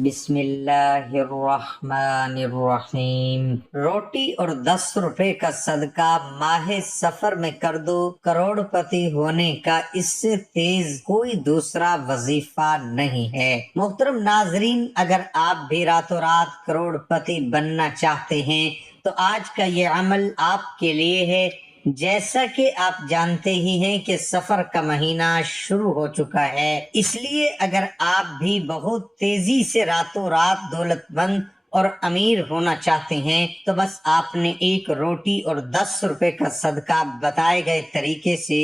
بسم اللہ الرحمن الرحیم۔ روٹی اور 10 روپے کا صدقہ ماہ سفر میں کر دو، کروڑ پتی ہونے کا اس سے تیز کوئی دوسرا وظیفہ نہیں ہے۔ محترم ناظرین، اگر آپ بھی راتوں رات کروڑ پتی بننا چاہتے ہیں تو آج کا یہ عمل آپ کے لیے ہے۔ جیسا کہ آپ جانتے ہی ہیں کہ سفر کا مہینہ شروع ہو چکا ہے، اس لیے اگر آپ بھی بہت تیزی سے راتوں رات دولت مند اور امیر ہونا چاہتے ہیں تو بس آپ نے ایک روٹی اور 10 روپے کا صدقہ بتائے گئے طریقے سے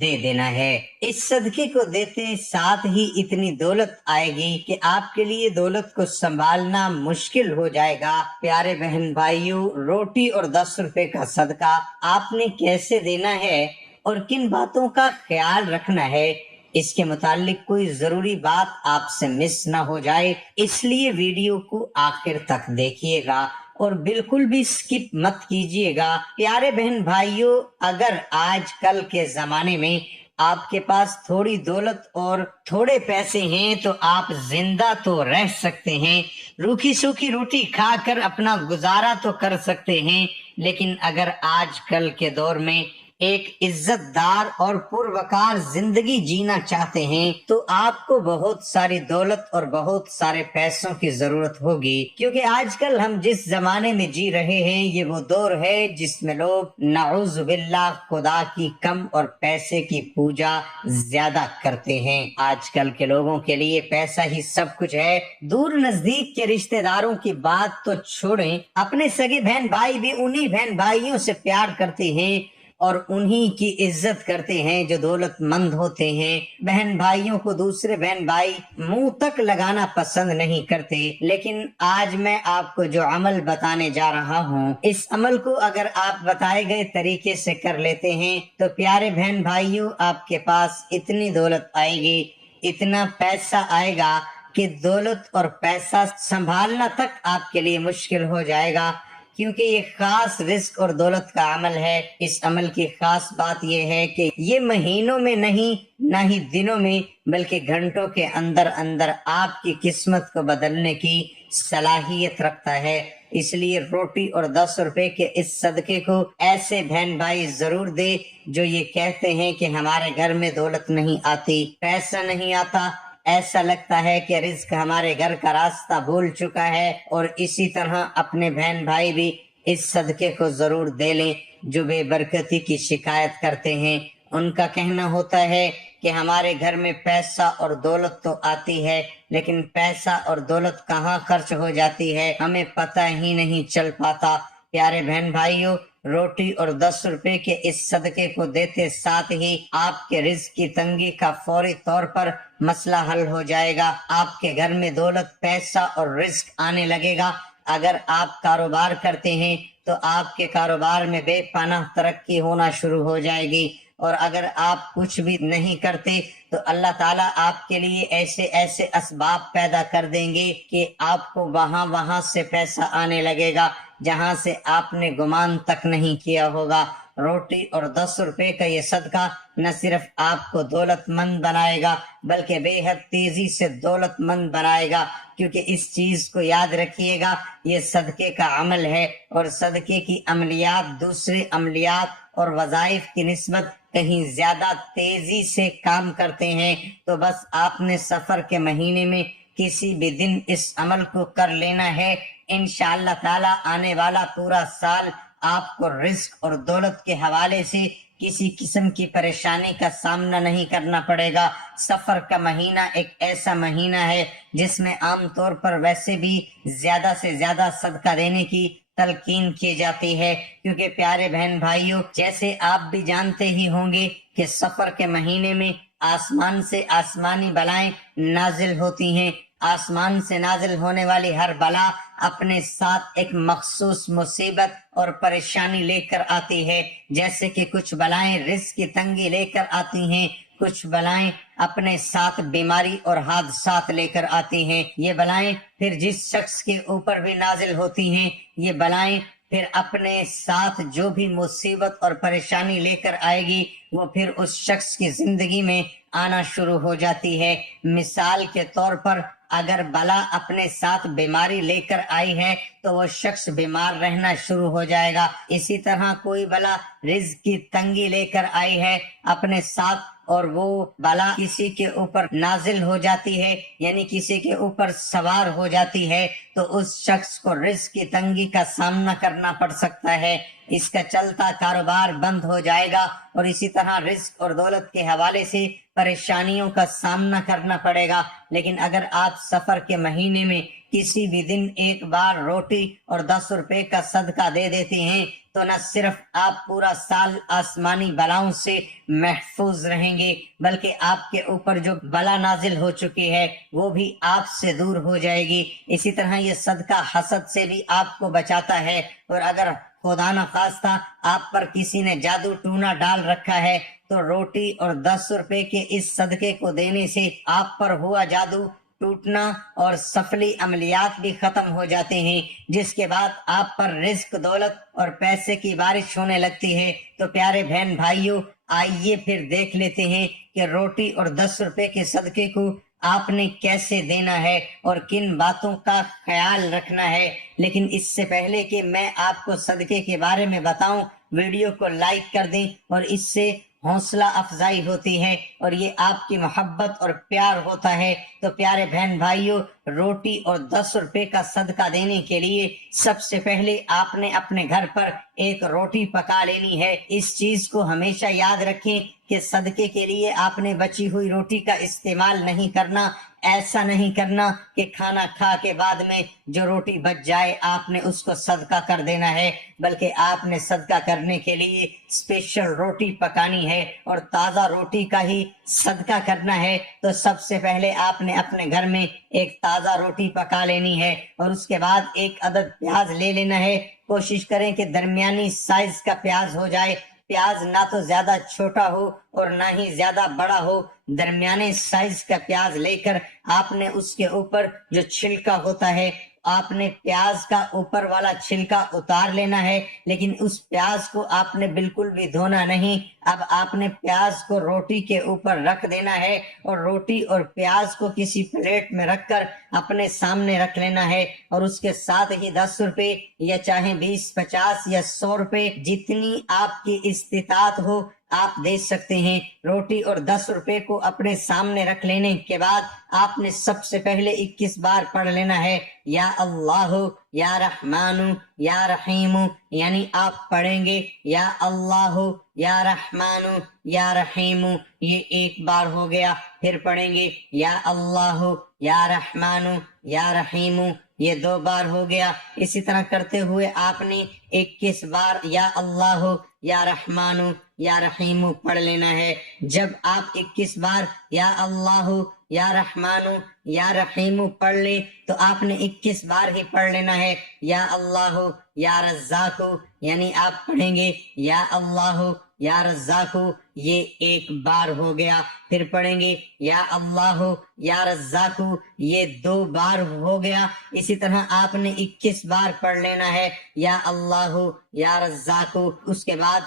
دے دینا ہے۔ اس صدقے کو دیتے ساتھ ہی اتنی دولت آئے گی کہ آپ کے لیے دولت کو سنبھالنا مشکل ہو جائے گا۔ پیارے بہن بھائیوں، روٹی اور 10 روپے کا صدقہ آپ نے کیسے دینا ہے اور کن باتوں کا خیال رکھنا ہے، اس کے متعلق کوئی ضروری بات آپ سے مس نہ ہو جائے، اس لیے ویڈیو کو آخر تک دیکھیے گا اور بالکل بھی سکپ مت کیجیے گا۔ پیارے بہن بھائیوں، اگر آج کل کے زمانے میں آپ کے پاس تھوڑی دولت اور تھوڑے پیسے ہیں تو آپ زندہ تو رہ سکتے ہیں، روکھی سوکھی روٹی کھا کر اپنا گزارا تو کر سکتے ہیں، لیکن اگر آج کل کے دور میں ایک عزت دار اور پروقار زندگی جینا چاہتے ہیں تو آپ کو بہت ساری دولت اور بہت سارے پیسوں کی ضرورت ہوگی، کیونکہ آج کل ہم جس زمانے میں جی رہے ہیں یہ وہ دور ہے جس میں لوگ نعوذ باللہ خدا کی کم اور پیسے کی پوجا زیادہ کرتے ہیں۔ آج کل کے لوگوں کے لیے پیسہ ہی سب کچھ ہے۔ دور نزدیک کے رشتہ داروں کی بات تو چھوڑیں، اپنے سگے بہن بھائی بھی انہی بہن بھائیوں سے پیار کرتے ہیں اور انہی کی عزت کرتے ہیں جو دولت مند ہوتے ہیں۔ بہن بھائیوں کو دوسرے بہن بھائی منہ تک لگانا پسند نہیں کرتے، لیکن آج میں آپ کو جو عمل بتانے جا رہا ہوں، اس عمل کو اگر آپ بتائے گئے طریقے سے کر لیتے ہیں تو پیارے بہن بھائیوں، آپ کے پاس اتنی دولت آئے گی، اتنا پیسہ آئے گا کہ دولت اور پیسہ سنبھالنا تک آپ کے لیے مشکل ہو جائے گا، کیونکہ یہ خاص رزق اور دولت کا عمل ہے۔ اس عمل کی خاص بات یہ ہے کہ یہ مہینوں میں نہیں، نہ ہی دنوں میں، بلکہ گھنٹوں کے اندر اندر آپ کی قسمت کو بدلنے کی صلاحیت رکھتا ہے۔ اس لیے روٹی اور 10 روپے کے اس صدقے کو ایسے بہن بھائی ضرور دے جو یہ کہتے ہیں کہ ہمارے گھر میں دولت نہیں آتی، پیسہ نہیں آتا، ایسا لگتا ہے کہ رزق ہمارے گھر کا راستہ بھول چکا ہے، اور اسی طرح اپنے بہن بھائی بھی اس صدقے کو ضرور دے لیں جو بے برکتی کی شکایت کرتے ہیں۔ ان کا کہنا ہوتا ہے کہ ہمارے گھر میں پیسہ اور دولت تو آتی ہے، لیکن پیسہ اور دولت کہاں خرچ ہو جاتی ہے ہمیں پتہ ہی نہیں چل پاتا۔ پیارے بہن بھائیوں، روٹی اور 10 روپے کے اس صدقے کو دیتے ساتھ ہی آپ کے رزق کی تنگی کا فوری طور پر مسئلہ حل ہو جائے گا۔ آپ کے گھر میں دولت، پیسہ اور رزق آنے لگے گا۔ اگر آپ کاروبار کرتے ہیں تو آپ کے کاروبار میں بے پناہ ترقی ہونا شروع ہو جائے گی، اور اگر آپ کچھ بھی نہیں کرتے تو اللہ تعالیٰ آپ کے لیے ایسے ایسے اسباب پیدا کر دیں گے کہ آپ کو وہاں سے پیسہ آنے لگے گا جہاں سے آپ نے گمان تک نہیں کیا ہوگا۔ روٹی اور 10 روپے کا یہ صدقہ نہ صرف آپ کو دولت مند بنائے گا بلکہ بے حد تیزی سے دولت مند بنائے گا، کیونکہ اس چیز کو یاد رکھیے گا، یہ صدقے کا عمل ہے، اور صدقے کی عملیات دوسرے عملیات اور وظائف کی نسبت کہیں زیادہ تیزی سے کام کرتے ہیں۔ تو بس آپ نے سفر کے مہینے میں کسی بھی دن اس عمل کو کر لینا ہے، انشاءاللہ تعالی آنے والا پورا سال آپ کو رزق اور دولت کے حوالے سے کسی قسم کی پریشانی کا سامنا نہیں کرنا پڑے گا۔ سفر کا مہینہ ایک ایسا مہینہ ہے جس میں عام طور پر ویسے بھی زیادہ سے زیادہ صدقہ دینے کی تلقین کی جاتی ہے، کیونکہ پیارے بہن بھائیوں، جیسے آپ بھی جانتے ہی ہوں گے کہ سفر کے مہینے میں آسمان سے آسمانی بلائیں نازل ہوتی ہیں۔ آسمان سے نازل ہونے والی ہر بلا اپنے ساتھ ایک مخصوص مصیبت اور پریشانی لے کر آتی ہے، جیسے کہ کچھ بلائیں رزق کی تنگی لے کر آتی ہیں، کچھ بلائیں اپنے ساتھ بیماری اور حادثات لے کر آتی ہیں۔ یہ بلائیں پھر جس شخص کے اوپر بھی نازل ہوتی ہیں، یہ بلائیں پھر اپنے ساتھ جو بھی مصیبت اور پریشانی لے کر آئے گی وہ پھر اس شخص کی زندگی میں آنا شروع ہو جاتی ہے۔ مثال کے طور پر اگر بلا اپنے ساتھ بیماری لے کر آئی ہے تو وہ شخص بیمار رہنا شروع ہو جائے گا۔ اسی طرح کوئی بلا رزق کی تنگی لے کر آئی ہے اپنے ساتھ اور وہ بلا کسی کے اوپر نازل ہو جاتی ہے، یعنی کسی کے اوپر سوار ہو جاتی ہے، تو اس شخص کو رزق کی تنگی کا سامنا کرنا پڑ سکتا ہے، اس کا چلتا کاروبار بند ہو جائے گا، اور اسی طرح رزق اور دولت کے حوالے سے پریشانیوں کا سامنا کرنا پڑے گا۔ لیکن اگر آپ سفر کے مہینے میں کسی بھی دن ایک بار روٹی اور 10 روپے کا صدقہ دے دیتے ہیں تو نہ صرف آپ پورا سال آسمانی بلاؤں سے محفوظ رہیں گے بلکہ آپ کے اوپر جو بلا نازل ہو چکی ہے وہ بھی آپ سے دور ہو جائے گی۔ اسی طرح یہ صدقہ حسد سے بھی آپ کو بچاتا ہے، اور اگر خدا نہ خواستہ آپ پر کسی نے جادو ٹونا ڈال رکھا ہے تو روٹی اور 10 روپے کے اس صدقے کو دینے سے آپ پر ہوا جادو ٹوٹنا اور سفلی عملیات بھی ختم ہو جاتے ہیں، جس کے بعد آپ پر رزق، دولت اور پیسے کی بارش ہونے لگتی ہے۔ تو پیارے بہن بھائیوں، آئیے پھر دیکھ لیتے ہیں کہ روٹی اور 10 روپے کے صدقے کو آپ نے کیسے دینا ہے اور کن باتوں کا خیال رکھنا ہے۔ لیکن اس سے پہلے کہ میں آپ کو صدقے کے بارے میں بتاؤں، ویڈیو کو لائک کر دیں، اور اس سے حوصلہ افزائی ہوتی ہے اور یہ آپ کی محبت اور پیار ہوتا ہے۔ تو پیارے بہن بھائیوں، روٹی اور 10 روپے کا صدقہ دینے کے لیے سب سے پہلے آپ نے اپنے گھر پر ایک روٹی پکا لینی ہے۔ اس چیز کو ہمیشہ یاد رکھیں کہ صدقے کے لیے آپ نے بچی ہوئی روٹی کا استعمال نہیں کرنا۔ ایسا نہیں کرنا کہ کھانا کھا کے بعد میں جو روٹی بچ جائے آپ نے اس کو صدقہ کر دینا ہے، بلکہ آپ نے صدقہ کرنے کے لیے اسپیشل روٹی پکانی ہے اور تازہ روٹی کا ہی صدقہ کرنا ہے۔ تو سب سے پہلے آپ نے اپنے گھر میں ایک تازہ روٹی پکا لینی ہے، اور اس کے بعد ایک عدد پیاز لے لینا ہے۔ کوشش کریں کہ درمیانی سائز کا پیاز ہو جائے، پیاز نہ تو زیادہ چھوٹا ہو اور نہ ہی زیادہ بڑا ہو، درمیانے سائز کا پیاز لے کر آپ نے اس کے اوپر جو چھلکا ہوتا ہے آپ نے پیاز کا اوپر والا چھلکا اتار لینا ہے، لیکن اس پیاز کو آپ نے بالکل بھی دھونا نہیں۔ اب آپ نے پیاز کو روٹی کے اوپر رکھ دینا ہے اور روٹی اور پیاز کو کسی پلیٹ میں رکھ کر اپنے سامنے رکھ لینا ہے، اور اس کے ساتھ ہی 10 روپے یا چاہے 20، 50 یا 100 روپے جتنی آپ کی استطاعت ہو آپ دے سکتے ہیں۔ روٹی اور 10 روپے کو اپنے سامنے رکھ لینے کے بعد آپ نے سب سے پہلے 21 بار پڑھ لینا ہے یا اللہ یا رحمان یا رحیم، یعنی آپ پڑھیں گے یا اللہ یا رحمان یا رحیم، یہ ایک بار ہو گیا، پھر پڑھیں گے یا اللہ یا رحمان یا رحیم، یہ 2 بار ہو گیا۔ اسی طرح کرتے ہوئے آپ نے 21 بار یا اللہ یا رحمان یا رحیم پڑھ لینا ہے۔ جب آپ 21 بار یا اللہ یا رحمان یا رحیم پڑھ لیں تو آپ نے 21 بار ہی پڑھ لینا ہے یا اللہ یا رزاق، یعنی آپ پڑھیں گے یا اللہ یا رزاق، یہ 1 بار ہو گیا، پھر پڑھیں گے یا اللہ یا رزاق، یہ 2 بار ہو گیا۔ اسی طرح آپ نے 21 بار پڑھ لینا ہے یا اللہ یا رزاق۔ اس کے بعد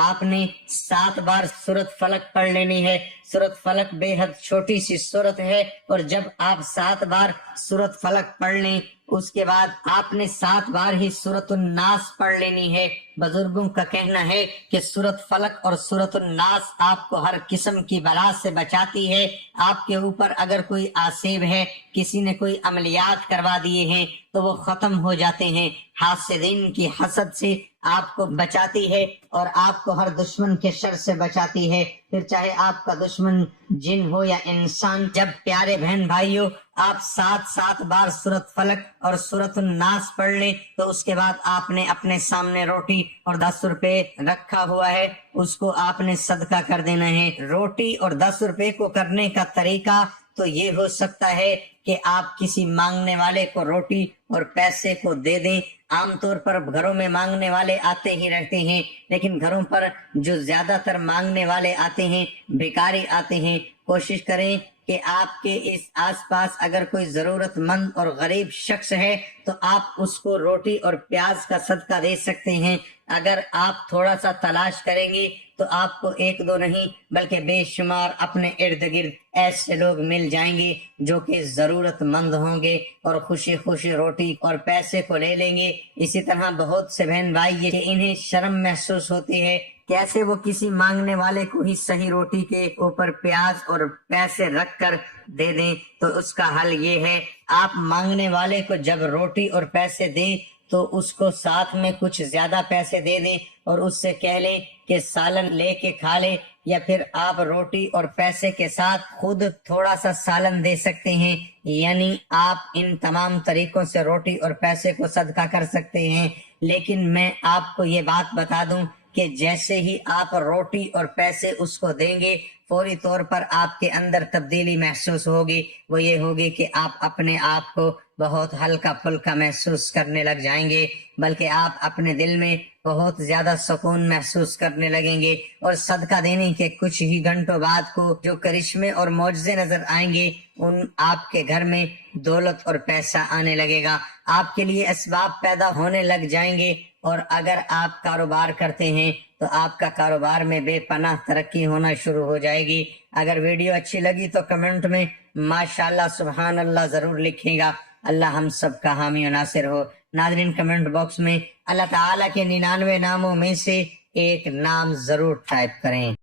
آپ نے 7 بار سورۃ فلق پڑھ لینی ہے۔ سورۃ فلق بے حد چھوٹی سی سورت ہے، اور جب آپ 7 بار سورۃ فلق پڑھ لیں اس کے بعد آپ نے 7 بار ہی سورۃ الناس پڑھ لینی ہے۔ بزرگوں کا کہنا ہے کہ سورۃ فلق اور سورۃ الناس آپ کو ہر قسم کی بلا سے بچاتی ہے۔ آپ کے اوپر اگر کوئی آسیب ہے، کسی نے کوئی عملیات کروا دیے ہیں تو وہ ختم ہو جاتے ہیں۔ حاسدین کی حسد سے آپ کو بچاتی ہے اور آپ کو ہر دشمن کے شر سے بچاتی ہے، پھر چاہے آپ کا دشمن جن ہو یا انسان۔ جب پیارے بہن بھائیوں آپ 7 بار سورۃ فلق اور سورۃ الناس پڑھ لیں تو اس کے بعد آپ نے اپنے سامنے روٹی اور 10 روپے رکھا ہوا ہے، اس کو آپ نے صدقہ کر دینا ہے۔ روٹی اور 10 روپے کو کرنے کا طریقہ تو یہ ہو سکتا ہے کہ آپ کسی مانگنے والے کو روٹی اور پیسے کو دے دیں۔ عام طور پر گھروں میں مانگنے والے آتے ہی رہتے ہیں، لیکن گھروں پر جو زیادہ تر مانگنے والے آتے ہیں، بھکاری آتے ہیں، کوشش کریں کہ آپ کے اس آس پاس اگر کوئی ضرورت مند اور غریب شخص ہے تو آپ اس کو روٹی اور پیاز کا صدقہ دے سکتے ہیں۔ اگر آپ تھوڑا سا تلاش کریں گے تو آپ کو ایک دو نہیں بلکہ بے شمار اپنے ارد گرد ایسے لوگ مل جائیں گے جو کہ ضرورت مند ہوں گے اور خوشی خوشی روٹی اور پیسے کو لے لیں گے۔ اسی طرح بہت سے بہن بھائی یہ کہ انہیں شرم محسوس ہوتی ہے، کیسے وہ کسی مانگنے والے کو ہی صحیح روٹی کے اوپر پیاز اور پیسے رکھ کر دے دیں۔ تو اس کا حل یہ ہے، آپ مانگنے والے کو جب روٹی اور پیسے دیں تو اس کو ساتھ میں کچھ زیادہ پیسے دے دیں اور اس سے کہہ لیں کہ سالن لے کے کھا لے، یا پھر آپ روٹی اور پیسے کے ساتھ خود تھوڑا سا سالن دے سکتے ہیں۔ یعنی آپ ان تمام طریقوں سے روٹی اور پیسے کو صدقہ کر سکتے ہیں۔ لیکن میں آپ کو یہ بات بتا دوں کہ جیسے ہی آپ روٹی اور پیسے اس کو دیں گے فوری طور پر آپ کے اندر تبدیلی محسوس ہوگی۔ وہ یہ ہوگی کہ آپ اپنے آپ کو بہت ہلکا پھلکا محسوس کرنے لگ جائیں گے، بلکہ آپ اپنے دل میں بہت زیادہ سکون محسوس کرنے لگیں گے، اور صدقہ دینے کے کچھ ہی گھنٹوں بعد کو جو کرشمے اور معجزے نظر آئیں گے، ان آپ کے گھر میں دولت اور پیسہ آنے لگے گا، آپ کے لیے اسباب پیدا ہونے لگ جائیں گے، اور اگر آپ کاروبار کرتے ہیں تو آپ کا کاروبار میں بے پناہ ترقی ہونا شروع ہو جائے گی۔ اگر ویڈیو اچھی لگی تو کمنٹ میں ماشاءاللہ سبحان اللہ ضرور لکھیں گا۔ اللہ ہم سب کا حامی و ناصر ہو۔ ناظرین کمنٹ باکس میں اللہ تعالیٰ کے 99 ناموں میں سے ایک نام ضرور ٹائپ کریں۔